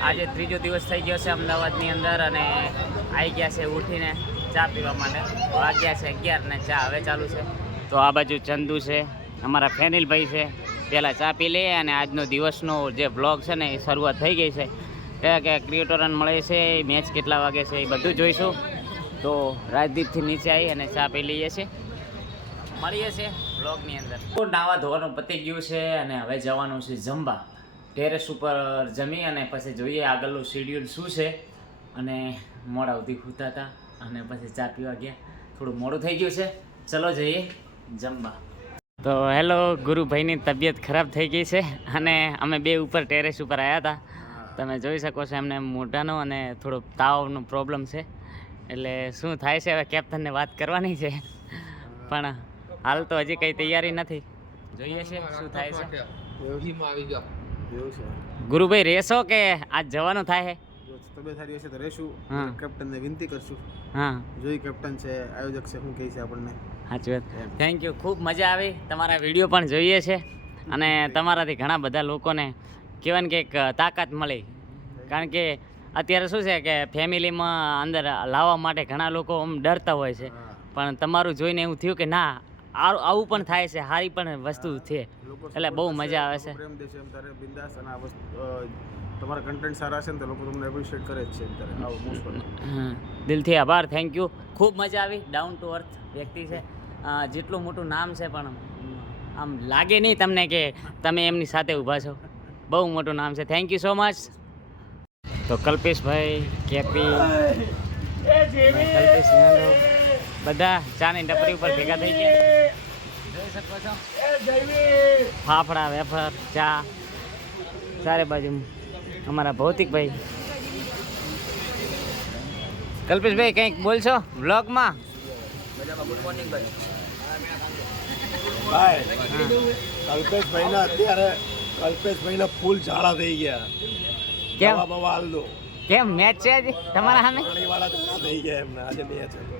આજે ત્રીજો દિવસ થઈ ગયો છે અમદાવાદની અંદર અને આવી ગયા છે ઉઠીને ચા પીવા માટે. વાગ્યા છે અગિયાર ને ચા હવે ચાલુ છે. તો આ બાજુ ચંદુ છે, અમારા ફેનિલભાઈ છે, પહેલાં ચા પી લઈએ અને આજનો દિવસનો જે બ્લોગ છે ને એ શરૂઆત થઈ ગઈ છે. કયા કયા ક્રિએટરને મળે છે મેચ કેટલા વાગે છે એ બધું જોઈશું. તો રાજદીપથી નીચે આવી અને ચા પી લઈએ છીએ. મળીએ છીએ બ્લોગની અંદર. નાવા ધોવાનું પતી ગયું છે અને હવે જવાનું છે જમવા. ટેરેસ ઉપર જમી અને પછી જોઈએ આગળનું શેડ્યુલ શું છે. અને મોડા સુધી ખૂતા હતા અને પછી ચા પીવા ગયા. થોડું મોડું થઈ ગયું છે. ચલો જઈએ જમવા. તો હેલો ગુરુભાઈની તબિયત ખરાબ થઈ ગઈ છે અને અમે બે ઉપર ટેરેસ ઉપર આવ્યા હતા. તમે જોઈ શકો છો એમને મોઢાનો અને થોડો તાવનો પ્રોબ્લેમ છે. એટલે શું થાય છે હવે કેપ્ટનને વાત કરવાની છે. પણ હાલ તો હજી કંઈ તૈયારી નથી. જોઈએ છે શું થાય છે. આવી જાઓ એવું છે. ગુરુભાઈ રહેશો કે આજ જવાનું થાય? છે જો તબિયત સારી હશે તો રહેશું હા. કેપ્ટનને વિનંતી કરશું. હા. જોઈ કેપ્ટન છે આયોજક છે શું કહે છે આપણને. સાચી વાત. થેન્ક યુ ખૂબ મજા આવી. તમારા વીડિયો પણ જોઈએ છે. અને તમારાથી ઘણા બધા લોકોને કહેવાય ને કે એક તાકાત મળી. કારણ કે અત્યારે શું છે કે ફેમિલીમાં અંદર લાવવા માટે ઘણા લોકો આમ ડરતા હોય છે. હા. પણ તમારું જોઈને એવું થયું કે ના આવું પણ થાય છે સારી પણ વસ્તુ છે. એટલે બહુ મજા આવે છે. પ્રેમ દેશે એમ તારે બિંદાસ અને આ વસ્તુ તમારા કન્ટેન્ટ સારા છે ને તો લોકો તમને એપ્રિશિએટ કરે જ છે એમ તારે આવો મોસ્ટ હમ, દિલથી આભાર થેન્ક યુ ખૂબ મજા આવી ડાઉન ટુ અર્થ વ્યક્તિ છે. જેટલું મોટું નામ છે પણ આમ લાગે નહીં તમને કે તમે એમની સાથે ઊભા છો. બહુ મોટું નામ છે. થેન્ક યુ સો મચ તો કલ્પેશભાઈ કેપી. કલ્પેશ બધા ચાની ટપરી ઉપર ભેગા થઈ ગયા. જોઈ શકો છો ફાફડા વેફર ચા. ચારે બાજુ અમારા ભૌતિકભાઈ. કલ્પેશભાઈ કંઈક બોલશો વ્લોગમાં? કલ્પેશભાઈના અત્યારે કલ્પેશભાઈના ફૂલ ઝાડા થઈ ગયા. કેમ? કેમ મેચ છે તમારા સામે? થઈ ગયા એમને. આજે મેચ હતો.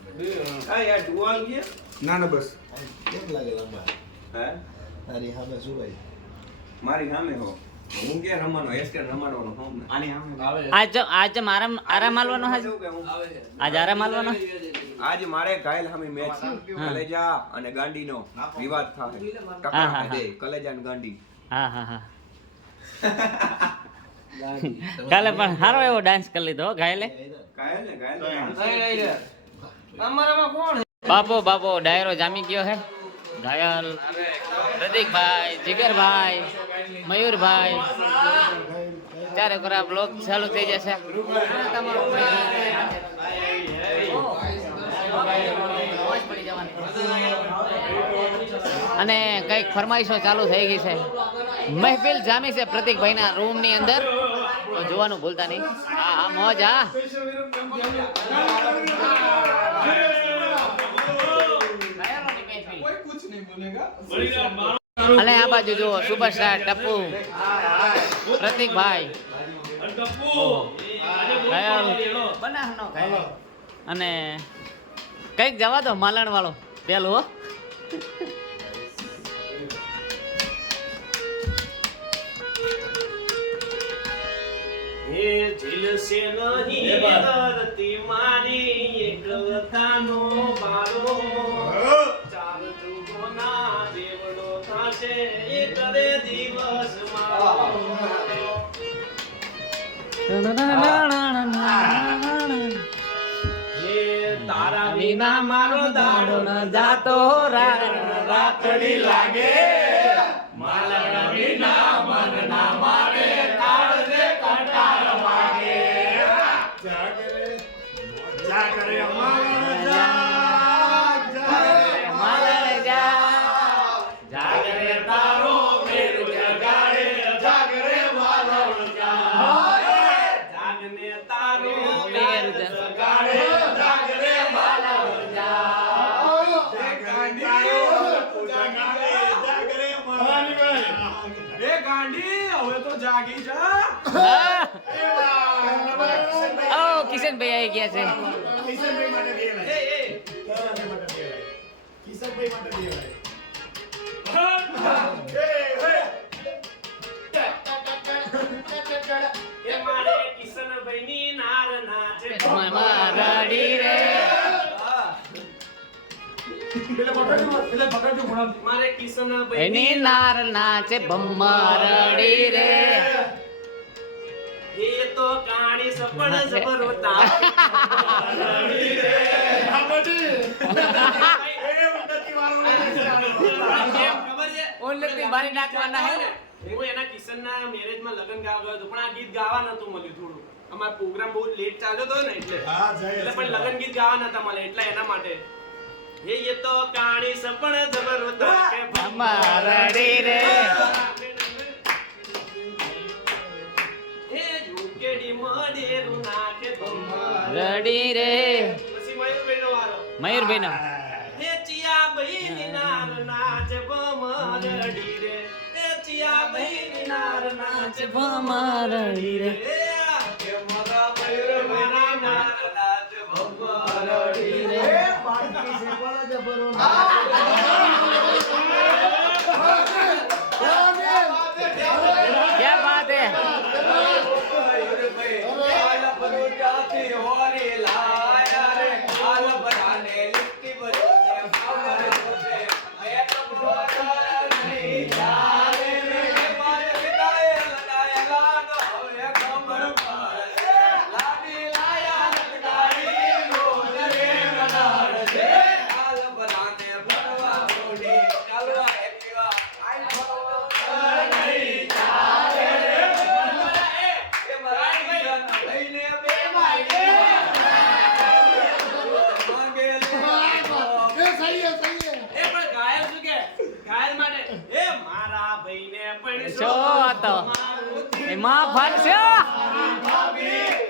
આ યાર ડુઆલ કે? ના ના બસ. કેમ લાગે લંબા? હે? તારી સામે શું ભાઈ મારી સામે હો. હું કે રમવાનો એસકે રમાડવાનો હોમ ને? આજ જો- આજ જો આરામ આરામ માલવાનો આજ શું કે હું? આજ આરામ માલવાનો? આજ મારે ઘાયલ સામે મેચ છે. કલેજા અને ગાંડીનો વિવાદ થાય. હા, દે કલેજા અને ગાંડી. હા હા હા. કાલે પણ સારો એવો ડાન્સ કરી લીધો હો ઘાયલે ઘાયલ ને બાપો બાપો, ડાયરો જામી ગયો હે ઘાયલ પ્રતિકભાઈ જીગરભાઈ, મયુરભાઈ. ચારે કરા બ્લોગ ચાલુ થઈ જશે. અને કંઈક ફરમાઈશો ચાલુ થઈ ગઈ છે. મહેફિલ જામી છે પ્રતિકભાઈના રૂમની અંદર. જોવાનું ભૂલતા નહીં. હા હા મોજ, હા. અને આ બાજુ જુઓ સુપરસ્ટાર ટપ્પુ. પ્રતિકભાઈ. અને કંઈક જવા દો, માલણ વાળો. પેલું હે ઝીલશે નહીં ધરતી મારી એકલતાનો બારો. ચાર જુગોના દેવડો થાશે એક રે દિવસ તારા વિના મારો દાડો ન જાતો રાતડી લાગે. ઓ કિશનભાઈ આવી ગયા છે કિશનભાઈ માટે બે લાઈન. કિશનભાઈ માટે બે લાઈન. કિશનભાઈ મારે કિશનભાઈની નાર નાચે રડી રે મારે કિશનભાઈ એની નાર નાચે ભમ્મરડી રે એ તો કાણી સપણ મારી નાખવાના હે હું એના કિશનના મેરેજમાં લગ્ન ગાવા ગયો હતો પણ આ ગીત ગાવા નતું મળ્યું થોડું અમારો પ્રોગ્રામ બહુ લેટ ચાલ્યો હતો ને એટલે. એટલે પણ લગન ગીત ગાવા નતા મળે એટલે એના માટે. હે એ તો કાણી સપણ જબર હોતા કે રે. મયુરભાઈ ના હે ચિયા બહેની નાર નાચ ભમરડી રે. હે ચિયા બહેની નાર નાચ ભમ્મરડી રે. મારા ભાઈને પણ છો હતો એમાં ફરશે હરે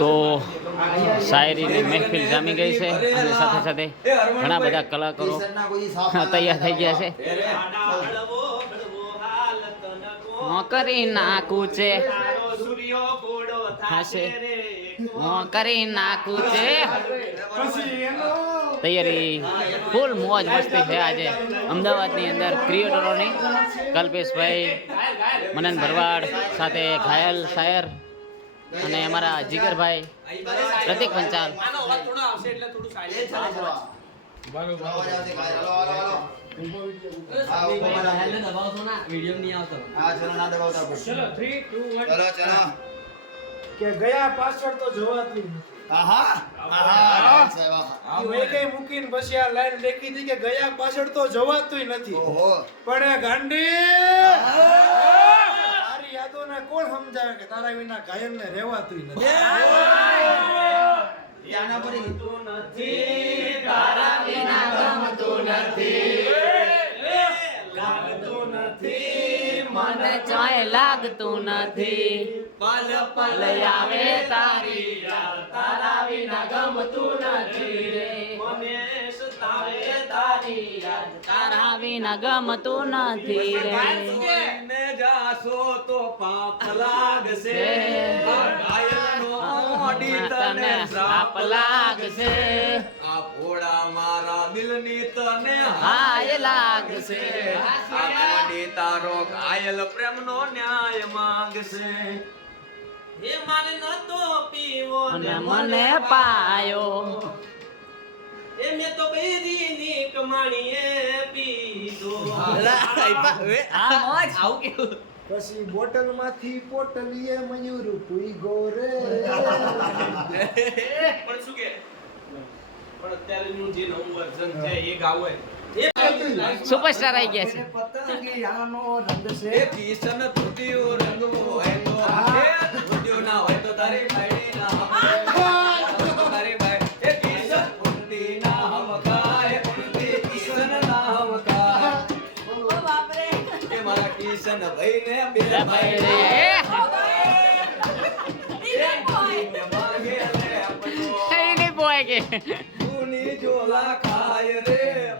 તો શાયરીની મહેફિલ જામી ગઈ છે અને સાથે સાથે ઘણા બધા કલાકારો તૈયાર થઈ ગયા છે. કરી નાખું છે કરી નાખું છે તૈયારી ફૂલ મોજ મસ્તી છે આજે. અમદાવાદની અંદર ક્રિએટરોની. કલ્પેશભાઈ, મનન ભરવાડ સાથે ઘાયલ શાયર. અને અમારા જીગરભાઈ પ્રતિક પંચાલ. આનો અવાજ થોડો આવશે એટલે થોડું સાયલેન્ટ અવાજ આવશે કાંઈ. Hello, hello, hello. હા ઉપર પર આવજો. હા ચલો ના દબાવતા બસ. ચલો 3 2 1 ચલો ચલો. કે ગયા પાછળ તો જોવાતું નથી. આહા. આહા સાહેબ આહા. મૂકીને પછી આ લાઈન લેખી હતી કે ગયા પાછળ તો જોવાતું નથી. ઓહો. પણ ગાંડી તારી યાદોને કોણ સમજાવે કે તારા વિના ગાયનને રહેવાતું નથી? ત્યાંના પડી નથી તારા વિના ગમતું નથી. લાગતું નથી મને ચાય લાગતું નથી. પલ પલ આવે તારી યાદ તારા વિના ગમતું નથી રે. મને સતાવે તારી યાદ. તારા વિના ગમતું નથી રે. જાશો તો પાપ લાગશે. આ ઘાયલનો મોઢી તને શ્રાપ લાગશે. આ ભોળા મારા દિલની તને હાય લાગશે. આ મોઢી તારો ઘાયલ પ્રેમનો ન્યાય માંગશે. હે મારે નતો પીવો ને મને પાયો. એ મેં તો બેરીની કમાણીએ પીધો. પછી બોટલમાંથી પોટલીએ મયુર પૂઈ ગોરે પણ શું કે? પણ અત્યારેનું જે નવું વર્ઝન છે એ ગાવું સુપરસ્ટાર આવી ગયા છે. પતંગિયાનો રંગ છે. કિશન ધોતિયું રંગવું હોય તો મારા ભાઈ ને બે ભાઈ પટો. બોય કે ઊની જોલા ખાય રે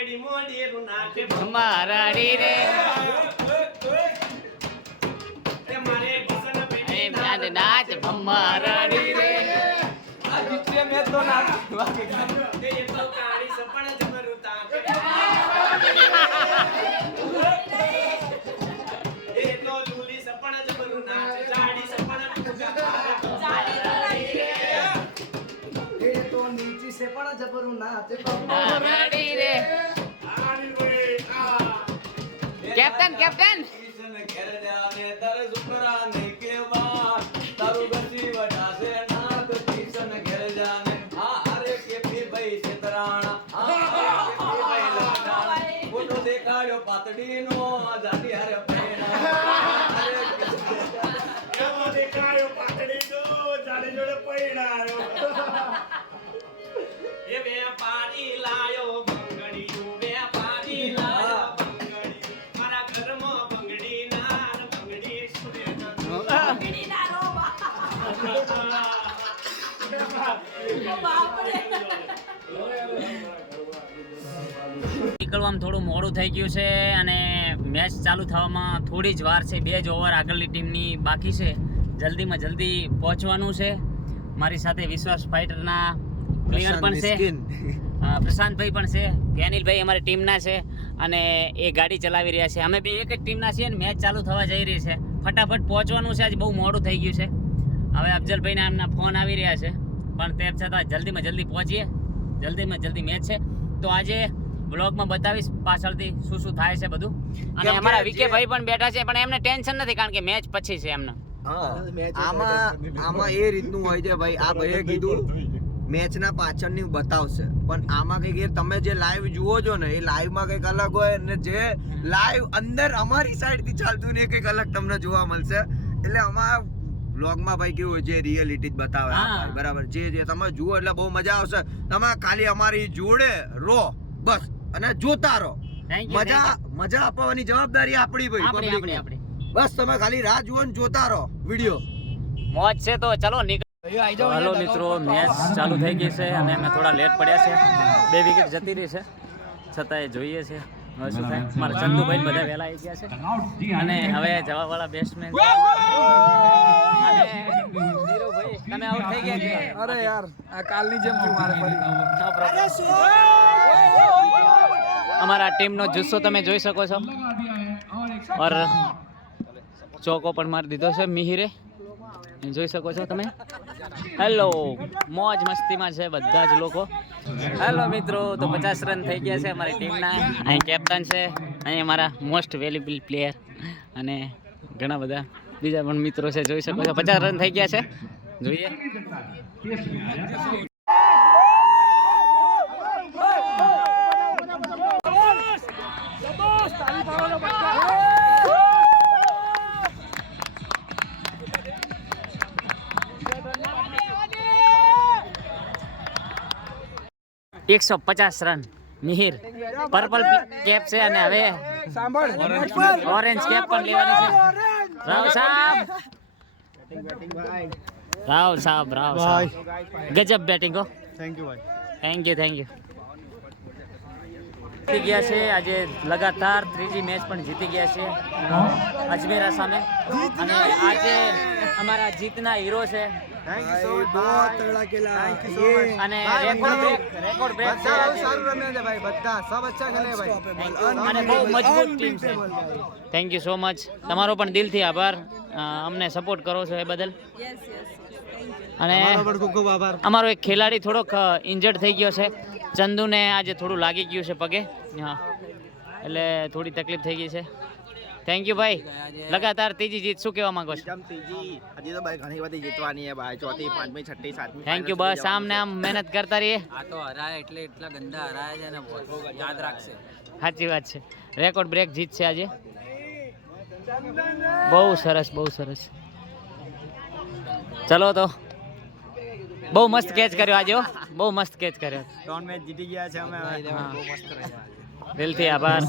યુકેડી મોડેરું નાખે. મારાડી રે નાચ ભમારાડી રે આ જીતે મેં તો ના વાગે એ તો કાળી કેપ્ટન કેપ્ટન. નીકળવામાં થોડું મોડું થઈ ગયું છે અને મેચ ચાલુ થવામાં થોડી જ વાર છે. બે જ ઓવર આગળની ટીમની બાકી છે. જલ્દીમાં જલ્દી પહોંચવાનું છે. મારી સાથે વિશ્વાસ ફાઇટરના પ્લેયર પણ છે. પ્રશાંતભાઈ પણ છે. ફેનિલભાઈ અમારી ટીમના છે અને એ ગાડી ચલાવી રહ્યા છે. અમે બી એક જ ટીમના છીએ ને મેચ ચાલુ થવા જઈ રહી છે. ફટાફટ પહોંચવાનું છે. આજે બહુ મોડું થઈ ગયું છે. હવે અફજલભાઈના એમના ફોન આવી રહ્યા છે. પણ તેમ છતાં જલ્દીમાં જલ્દી પહોંચીએ. જલ્દીમાં જલ્દી મેચ છે. તો આજે બ્લોગમાં બતાવીશ પાછળથી શું શું થાય છે બધું. અને અમારા વિકે ભાઈ પણ બેઠા છે પણ એમને ટેન્શન નથી કારણ કે મેચ પછી છે એમને. આમાં આમાં એ રીતનું હોય છે ભાઈ આ ભાઈએ કીધું મેચના પાછળની બતાવશે. પણ આમાં કંઈક એ તમે જે લાઈવ જુઓ છો ને એ લાઈવમાં કંઈક અલગ હોય અને જે લાઈવ અંદર અમારી સાઈડથી ચાલતું ને એ કંઈક અલગ તમને જોવા મળશે. એટલે અમારા બ્લોગમાં ભાઈ કેવું હોય જે રિયલિટી જ બતાવે. હા. બરાબર. જે જે તમે જુઓ એટલે બહુ મજા આવશે. તમે ખાલી અમારી જોડે રો બસ. અને જોતા રહો. મજા મજા આપવાની જવાબદારી આપણી ભાઈ આપણી આપણી બસ તમે ખાલી રાહ જુઓ ને જોતા રહો. વીડિયો મોજ છે તો ચલો નીકળ તો મિત્રો મેચ ચાલુ થઈ ગઈ છે અને અમે થોડા લેટ પડ્યા છે. બે વિકેટ જતી રહી છે. છતાંય જોઈએ છે. હવે શું થાય? મારા ચંદુભાઈ બધા વહેલા આવી ગયા છે. અને હવે જવાવાળા બેટ્સમેન તમે આઉટ થઈ ગયા કે? અરે યાર આ કાલની જેમ છું મારે ફરી. અમારા ટીમનો જુસ્સો તમે જોઈ શકો છો. ઓર ચોકો પણ મારી દીધો છે, મિહિરે. જોઈ શકો છો તમે. હેલો મોજ મસ્તીમાં છે બધા જ લોકો. હેલો મિત્રો, તો પચાસ રન થઈ ગયા છે અમારી ટીમના. અહીં કેપ્ટન છે, અહીં અમારા મોસ્ટ વેલ્યુબલ પ્લેયર અને ઘણા બધા બીજા પણ મિત્રો છે, જોઈ શકો છો. પચાસ રન થઈ ગયા છે. જોઈએ. એકસો પચાસ રન. મિહિર. પર્પલ કેપ છે અને હવે ઓરેન્જ કેપ પણ લેવાની છે. રાવ સાહેબ. રાવ સાહેબ રાવ સાહેબ. ગજબ બેટિંગ હો. થેન્ક યુ ભાઈ થેન્ક યુ થેન્ક યુ જીતી ગયા છે. આજે લગાતાર ત્રીજી મેચ પણ જીતી ગયા છે. અજમેરા સામે. અને આજે અમારા જીતના હીરો છે. થેન્ક યુ સો બહુ તગડા ખેલા અને રેકોર્ડ બ્રેક રેકોર્ડ બ્રેક બધા સારું રમે છે ભાઈ બધા સબ અચ્છા ખેલે ભાઈ. અને બહુ મજબૂત ટીમ છે. થેન્ક યુ સો મચ તમારો પણ દિલથી આભાર. અમને સપોર્ટ કરો છો એ બદલ. અને યસ અને અમારો એક ખેલાડી થોડોક ઇન્જર્ડ થઈ ગયો છે. ચંદુને આજે થોડું લાગી ગયું છે પગે. હા. એટલે થોડી તકલીફ થઈ ગઈ છે. થેન્ક યુ ભાઈ. લગાતાર ત્રીજી જીત શું કહેવા માંગો છો? હજી તો ભાઈ ઘણી બધી જીતવાની છે ભાઈ. ચોથી પાંચમી છઠ્ઠી સાતમી થેન્ક યુ બસ આમ ને આમ મહેનત કરતા રહીએ. આ તો હરાય એટલે એટલા ગંદા હરાય છે ને યાદ રાખશે. સાચી વાત છે. રેકોર્ડ બ્રેક જીત છે આજે. બહુ સરસ બહુ સરસ. ચલો તો. બહુ મસ્ત કેચ કર્યો આજે હો. બહુ મસ્ત કેચ કર્યો. ત્રણ મેચ જીતી ગયા છે અમે. હવે હા. દિલથી આભાર.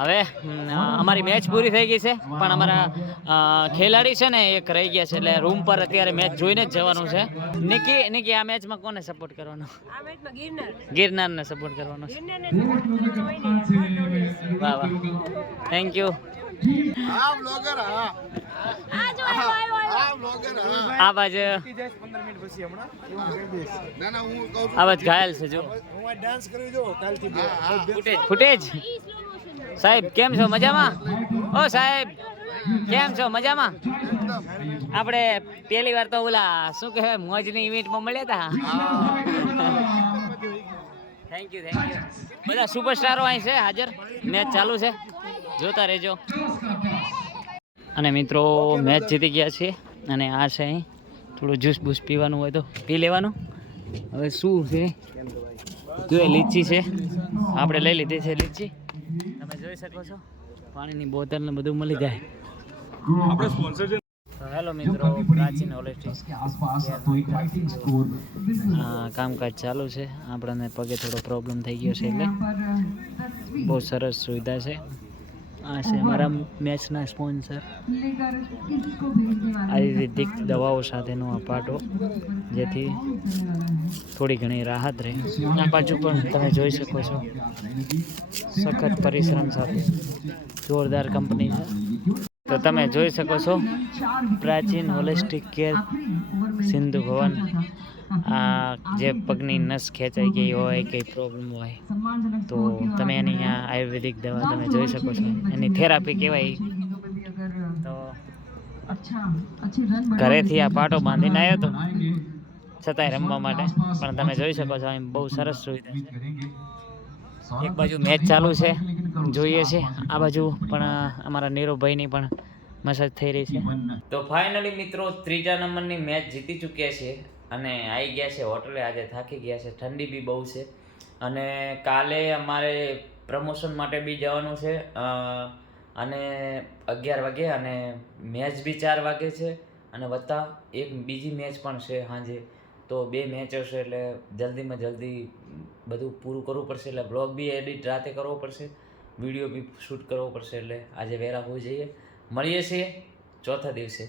હવે અમારી મેચ પૂરી થઈ ગઈ છે પણ અમારા ખેલાડી છે ને એક રહી ગયા છે એટલે રૂમ પર અત્યારે મેચ જોઈને જ જવાનું છે. નિકી નિકી આ મેચમાં કોને સપોર્ટ કરવાનો? આ મેચમાં ગિરનાર. ગિરનારને સપોર્ટ કરવાનો. વાહ વાહ. થેન્ક યુ હા બ્લોગર હા. આ બાજુ પંદર મિનિટ પછી હમણાં એવું કહી દઈશ ના ના હું કહું છું. આ બાજુ ઘાયલ છે જો. Footage footage. સાહેબ કેમ છો? મજામાં? ઓ સાહેબ કેમ છો? મજામાં? આપણે પહેલી વાર તો ઓલા શું કહેવાય મોજની ઇવેન્ટમાં મળ્યા હતા થેન્ક યુ થેન્ક યુ બધા સુપરસ્ટારો અહીં છે હાજર. મેચ ચાલુ છે. જોતા રહેજો. અને મિત્રો મેચ જીતી ગયા છે અને આ છે અહીં. થોડું જ્યુસ બૂસ પીવાનું હોય તો પી લેવાનું. હવે શું છે? જો એ લીચી છે. આપણે લઈ લીધી છે લીચી. તમે જોઈ શકો છો પાણીની બોટલ ને બધું મળી જાય. તો હેલો મિત્રો પ્રાચીન કામકાજ ચાલુ છે. આપણને પગે થોડો પ્રોબ્લેમ થઈ ગયો છે એટલે. બહુ સરસ સુવિધા છે. આ છે મારા મેચના સ્પોન્સર. આયુર્વેદિક દવાઓ સાથેનો આ પાટો જેથી થોડી ઘણી રાહત રહે. આ બાજુ પણ તમે જોઈ શકો છો. સખત પરિશ્રમ સાથે. જોરદાર કંપની છે. તો તમે જોઈ શકો છો પ્રાચીન હોલિસ્ટિક કેર સિંધુ ભવન. આ જે પગની નસ ખેંચાઈ ગઈ હોય કંઈ પ્રોબ્લેમ હોય તો તમે એની અહીંયા આયુર્વેદિક દવા તમે જોઈ શકો છો. એની થેરાપી કહેવાય. તો ઘરેથી આ પાટો બાંધીને આવ્યો હતો છતાંય રમવા માટે. પણ તમે જોઈ શકો છો અહીં બહુ સરસ સુવિધા છે. એક બાજુ મેચ ચાલુ છે જોઈએ છે. આ બાજુ પણ અમારા નીરુભાઈની પણ મસાજ થઈ રહી છે. તો ફાઇનલી મિત્રો ત્રીજા નંબરની મેચ જીતી ચૂક્યા છે. અને આવી ગયા છે હોટલે, આજે થાકી ગયા છે. ઠંડી બી બહુ છે. અને કાલે અમારે પ્રમોશન માટે બી જવાનું છે. અને અગિયાર વાગે અને મેચ બી ચાર વાગે છે. અને વત્તા એક બીજી મેચ પણ છે સાંજે તો બે મેચ હશે એટલે જલ્દીમાં જલ્દી બધું પૂરું કરવું પડશે. એટલે બ્લોગ બી એડિટ રાતે કરવો પડશે. વીડિયો બી શૂટ કરવો પડશે એટલે આજે વહેલા હોઈ જઈએ. મળીએ છીએ ચોથા દિવસે.